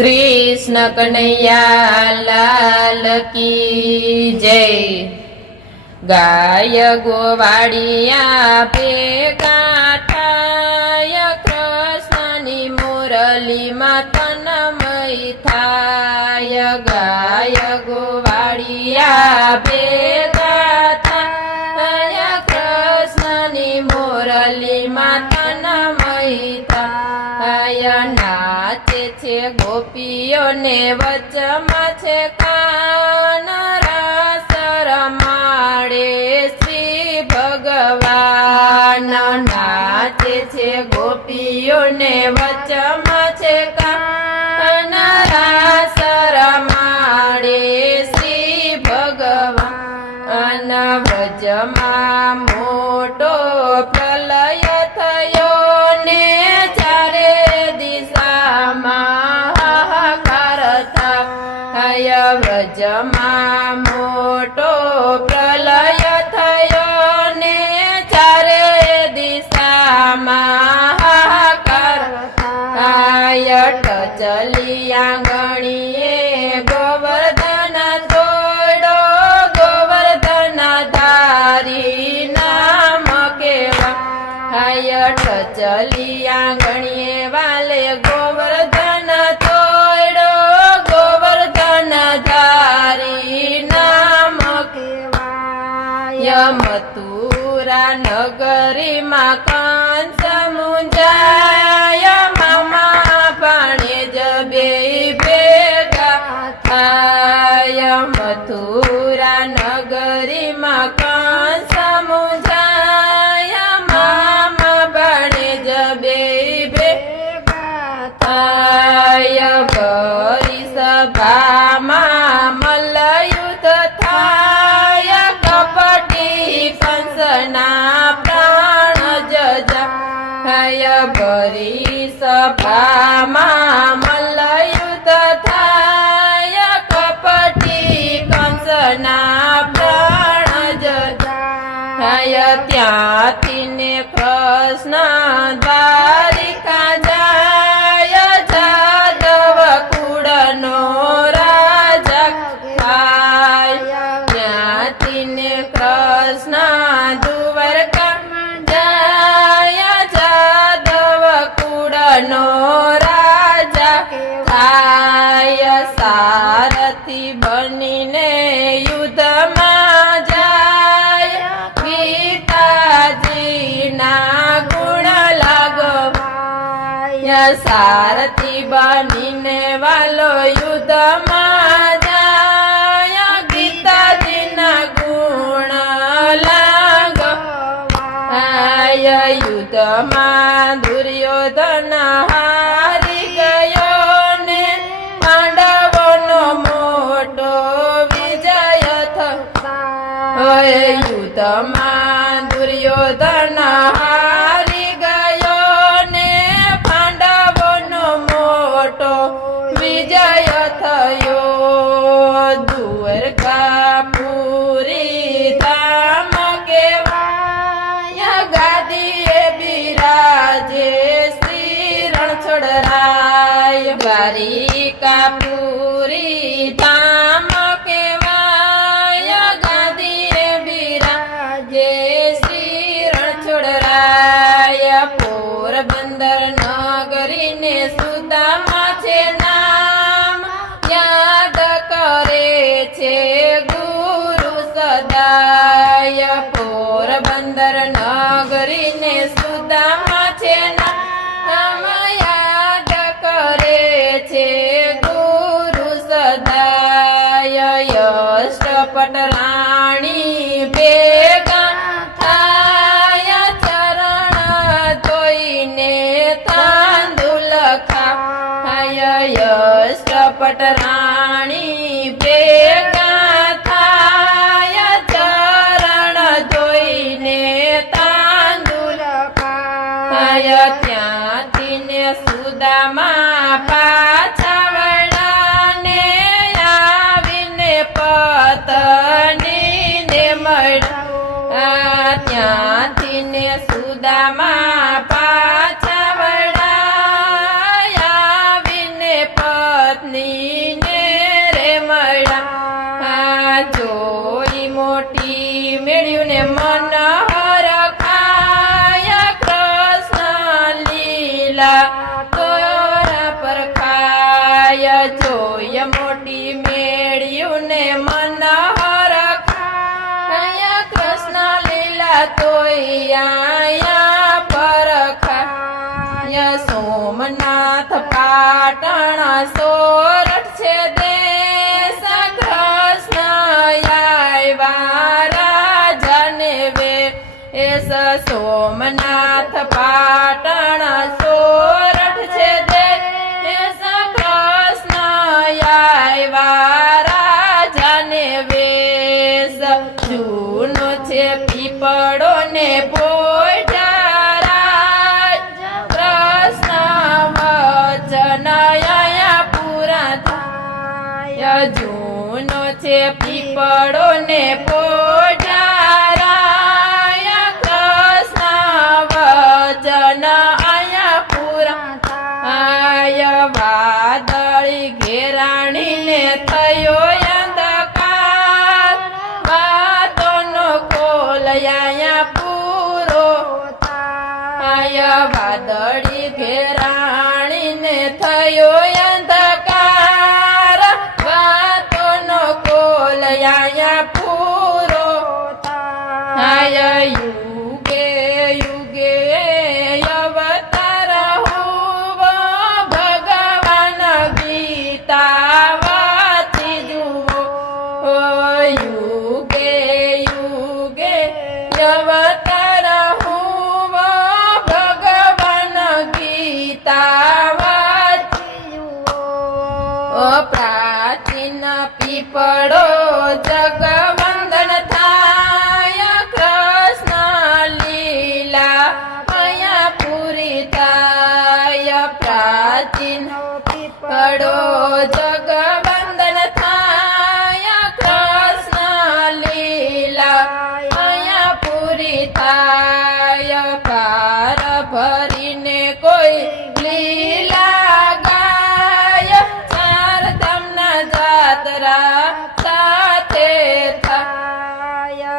कृष्ण कन्हैया लाल की जय। गाय गोवाड़िया भेगा थाय कृष्णनी मुरली में तन्मय थाय। गाय गोवाड़िया भेगा थाय कृष्णनी मुरली में तन्मय थाय। नाचे छे गोपीओ ने वचमा छे कान रास रमाड़े श्री भगवान। नाचे छे गोपीओ ने वचमा छे कान रास रमाड़े श्री भगवान। व्रजमा मोटो प्रलय थयो ने चारे दिशामां हाहाकार थाय। व्रजमा मोटो प्रलय थयो ने चारे दिशामां हाहाकार थाय। टचली आंगणीए गोवर्धन तोड़ो गोवर्धन धारी नाम केवाय। टचली आंगणीए वाले गोवर्धन तोड़ो गोवर्धन धारी नाम केवाय। मथुरा नगरी मां कंस मुंजाय। मामा भाणेज बेय भेगा थाय। मथुरा नगरी मां कंस मुंजाय। मामा भाणेज बेय भेगा थाय। भरी सभामां मल्लयुद्ध थाय। कपटी कंसना प्राण जजाय। भरी सभामां मल्लयुद्ध थाय। कपटी कंसना प्राण जजाय। त्यांथी ने कृष्ण द्वारिका जाय। जादव कुळनो राजा थाय। त्यांथी ने कृष्ण द्वारका जाय। जादव कुळनो राजा थाय। सारथी बनीने युद्धमां जाय। गीताजीना गुण लागवाय। सारथी बनीने वालो युद्धमां जाय। गीताजीना गुण लागवाय। युद्धमां दुर्योधन हारी गयो ने पांडवोनो मोटो विजय थयो। युद्धमां दुर्योधन हारी गयो ने पांडवोनो मोटो विजय थयो। द्वारकापुरी धाम केवाय। गादीए बिराजे श्री रणछोड़राय। द्वारिकापुरी धाम केवाय। गादीए बिराजे श्री रणछोड़राय। पोरबंदर नगरी ने सुदामा छे नाम। याद करे छे गुरु सदाय। पोरबंदर नगरी ने सुदामा छे नाम। याद करे छे गुरु सदाय। अष्टपट राणी भेगा थाय। चरण धोईने तांदूल खाय। अष्टपट राणी भेगा थाय। चरण धोईने तांदूल खाय। त्यांथी ने सुदामा पाछा वळाने आवीने पत्नी ने मळ्या। त्यांथी ने सुदामा पाछा वळाया પાટણ સોરઠ છે દેશ કૃષ્ણ આવ્યા રાજને વેશ સોમનાથ પાટણ સોરઠ છે દેશ કૃષ્ણ આવ્યા રાજને વેશ જૂનો છે પીપળો ને પોઢારા કૃષ્ણ વચન અહીંયા પૂરા થાય જૂનો છે પીપળો ને પોઢારા કૃષ્ણ વચન અહીંયા પૂરા થાય વાદળી ઘેરાણીને થયો અંધકાર વાતોનો કોલ અહીંયા પૂરો થાય વાદળી ઘેરાણીને થયો અંધકાર વાતોનો કોલ અહીંયા પૂરો થાય યુગે યુગે અવતાર હોવો ભગવાન ગીતા વાંચી જુઓ યુગે યુગે અવતાર હોવો ભગવાન ગીતા વાંચી જુઓ પ્રાચીન પીપળો જગવંદન થાય કૃષ્ણ લીલા અહીંયા પૂરી થાય પ્રાચીન પીપળો જગવંદન થાય કૃષ્ણ લીલા અહીંયા પૂરી થાય પાર ભરીને કોઈ લીલા ગાય ચાર ધામના જાત્રા સાથે થાય